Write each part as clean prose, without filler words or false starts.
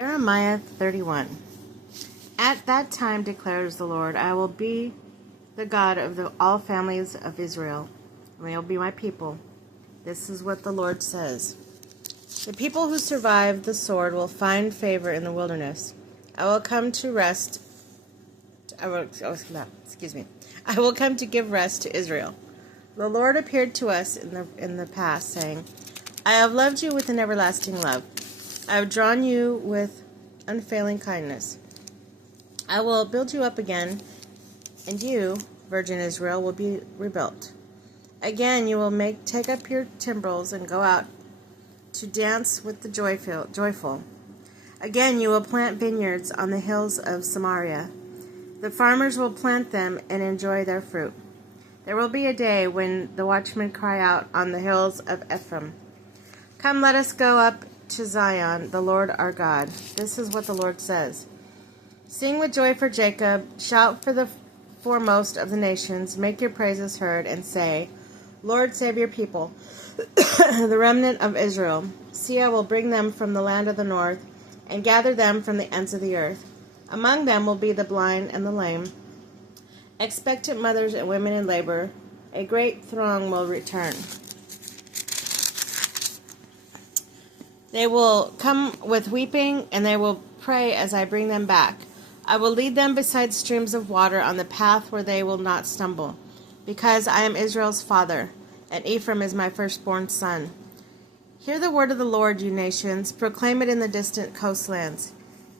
Jeremiah 31. At that time, declares the Lord, I will be the God of all families of Israel, and they will be my people. This is what the Lord says. The people who survive the sword will find favor in the wilderness. I will come to rest. I will come to give rest to Israel. The Lord appeared to us in the past, saying, I have loved you with an everlasting love. I have drawn you with unfailing kindness. I will build you up again, and you, Virgin Israel, will be rebuilt. Again you will take up your timbrels and go out to dance with the joyful. Again you will plant vineyards on the hills of Samaria. The farmers will plant them and enjoy their fruit. There will be a day when the watchmen cry out on the hills of Ephraim, Come, let us go up to Zion, the Lord our God. This is what the Lord says. Sing with joy for Jacob, shout for the foremost of the nations, make your praises heard, and say, Lord, save your people, the remnant of Israel. See, I will bring them from the land of the north, and gather them from the ends of the earth. Among them will be the blind and the lame, expectant mothers and women in labor. A great throng will return. They will come with weeping, and they will pray as I bring them back. I will lead them beside streams of water on the path where they will not stumble, because I am Israel's father, and Ephraim is my firstborn son. Hear the word of the Lord, you nations. Proclaim it in the distant coastlands.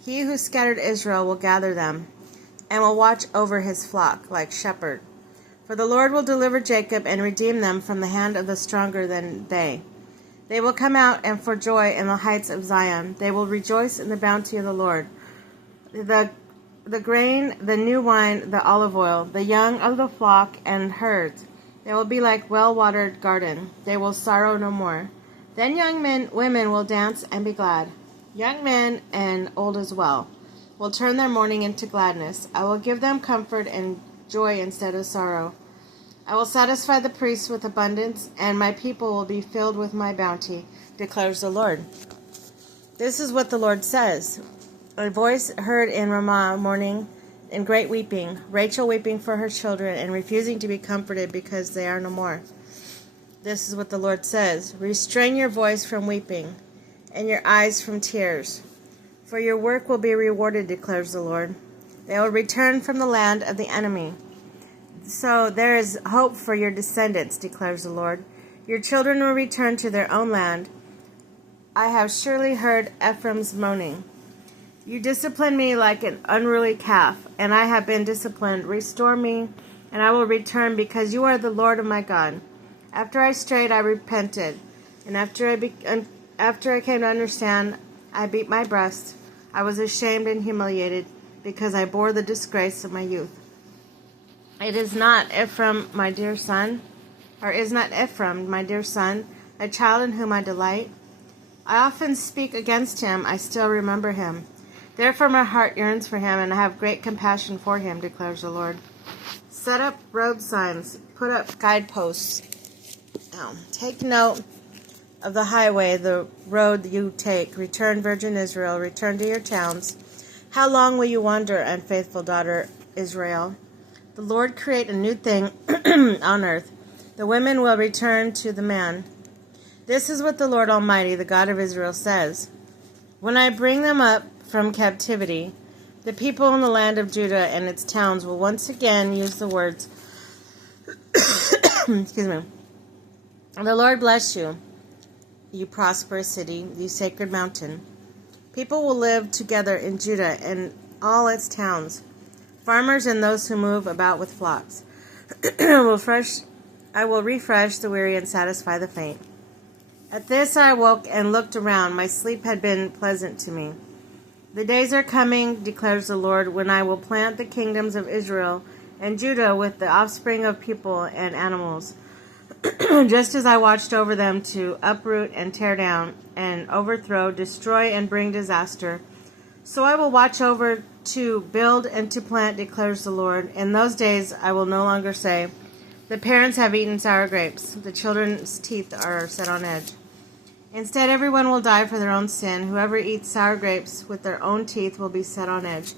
He who scattered Israel will gather them, and will watch over his flock like shepherd. For the Lord will deliver Jacob and redeem them from the hand of the stronger than they. They will come out and for joy in the heights of Zion. They will rejoice in the bounty of the Lord. The grain, the new wine, the olive oil, the young of the flock and herds. They will be like well-watered garden. They will sorrow no more. Then women will dance and be glad. Young men and old as well will turn their mourning into gladness. I will give them comfort and joy instead of sorrow. I will satisfy the priests with abundance, and my people will be filled with my bounty, declares the Lord. This is what the Lord says. A voice heard in Ramah mourning and great weeping, Rachel weeping for her children and refusing to be comforted because they are no more. This is what the Lord says. Restrain your voice from weeping and your eyes from tears, for your work will be rewarded, declares the Lord. They will return from the land of the enemy. So there is hope for your descendants, declares the Lord. Your children will return to their own land. I have surely heard Ephraim's moaning. You discipline me like an unruly calf, and I have been disciplined. Restore me, and I will return, because you are the Lord of my God. After I strayed, I repented, and after I came to understand, I beat my breast. I was ashamed and humiliated, because I bore the disgrace of my youth. It is not Ephraim, my dear son, or is not Ephraim, my dear son, a child in whom I delight? I often speak against him, I still remember him. Therefore my heart yearns for him, and I have great compassion for him, declares the Lord. Set up road signs, put up guideposts. Take note of the highway, the road you take. Return, Virgin Israel, return to your towns. How long will you wander, unfaithful daughter Israel? The Lord create a new thing on earth. The women will return to the man. This is what the Lord Almighty, the God of Israel, says. When I bring them up from captivity, the people in the land of Judah and its towns will once again use the words, excuse me. The Lord bless you, you prosperous city, you sacred mountain. People will live together in Judah and all its towns. Farmers and those who move about with flocks. I will refresh the weary and satisfy the faint. At this I awoke and looked around. My sleep had been pleasant to me. The days are coming, declares the Lord, when I will plant the kingdoms of Israel and Judah with the offspring of people and animals, just as I watched over them to uproot and tear down and overthrow, destroy and bring disaster. So I will watch over to build and to plant, declares the Lord. In those days I will no longer say, the parents have eaten sour grapes, the children's teeth are set on edge. Instead, everyone will die for their own sin. Whoever eats sour grapes with their own teeth will be set on edge.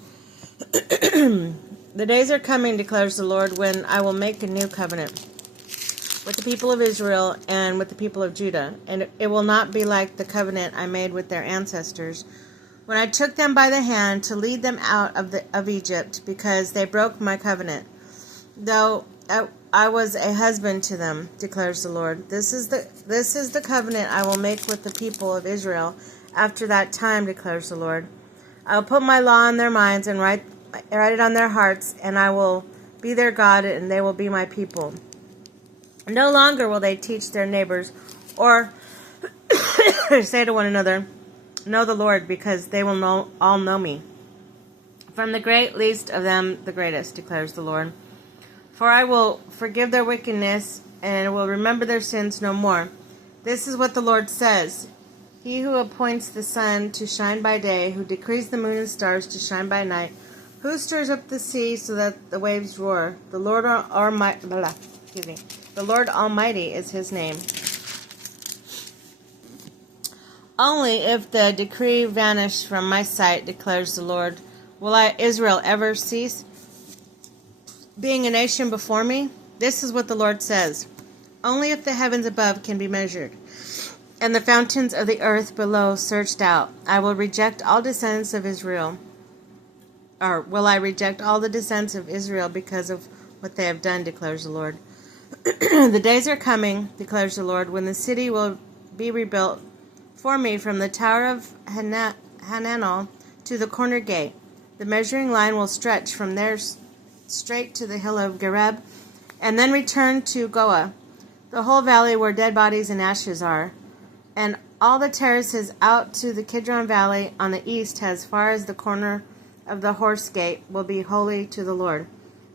The days are coming, declares the Lord, when I will make a new covenant with the people of Israel and with the people of Judah, and it will not be like the covenant I made with their ancestors when I took them by the hand to lead them out of Egypt, because they broke my covenant, though I was a husband to them, declares the Lord. This is the covenant I will make with the people of Israel after that time, declares the Lord. I will put my law in their minds and write it on their hearts, and I will be their God, and they will be my people. No longer will they teach their neighbors or say to one another, know the Lord, because they will all know me. From the great least of them, the greatest, declares the Lord. For I will forgive their wickedness, and will remember their sins no more. This is what the Lord says. He who appoints the sun to shine by day, who decrees the moon and stars to shine by night, who stirs up the sea so that the waves roar. The Lord Almighty is his name. Only if the decree vanish from my sight, declares the Lord, will Israel ever cease being a nation before me? This is what the Lord says. Only if the heavens above can be measured, and the fountains of the earth below searched out, I will reject all descendants of Israel. Or will I reject all the descendants of Israel because of what they have done, declares the Lord. The days are coming, declares the Lord, when the city will be rebuilt for me from the tower of Hananel to the corner gate. The measuring line will stretch from there straight to the hill of Gareb, and then return to Goah, the whole valley where dead bodies and ashes are, and all the terraces out to the Kidron Valley on the east as far as the corner of the horse gate will be holy to the Lord.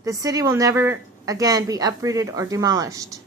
The city will never again be uprooted or demolished.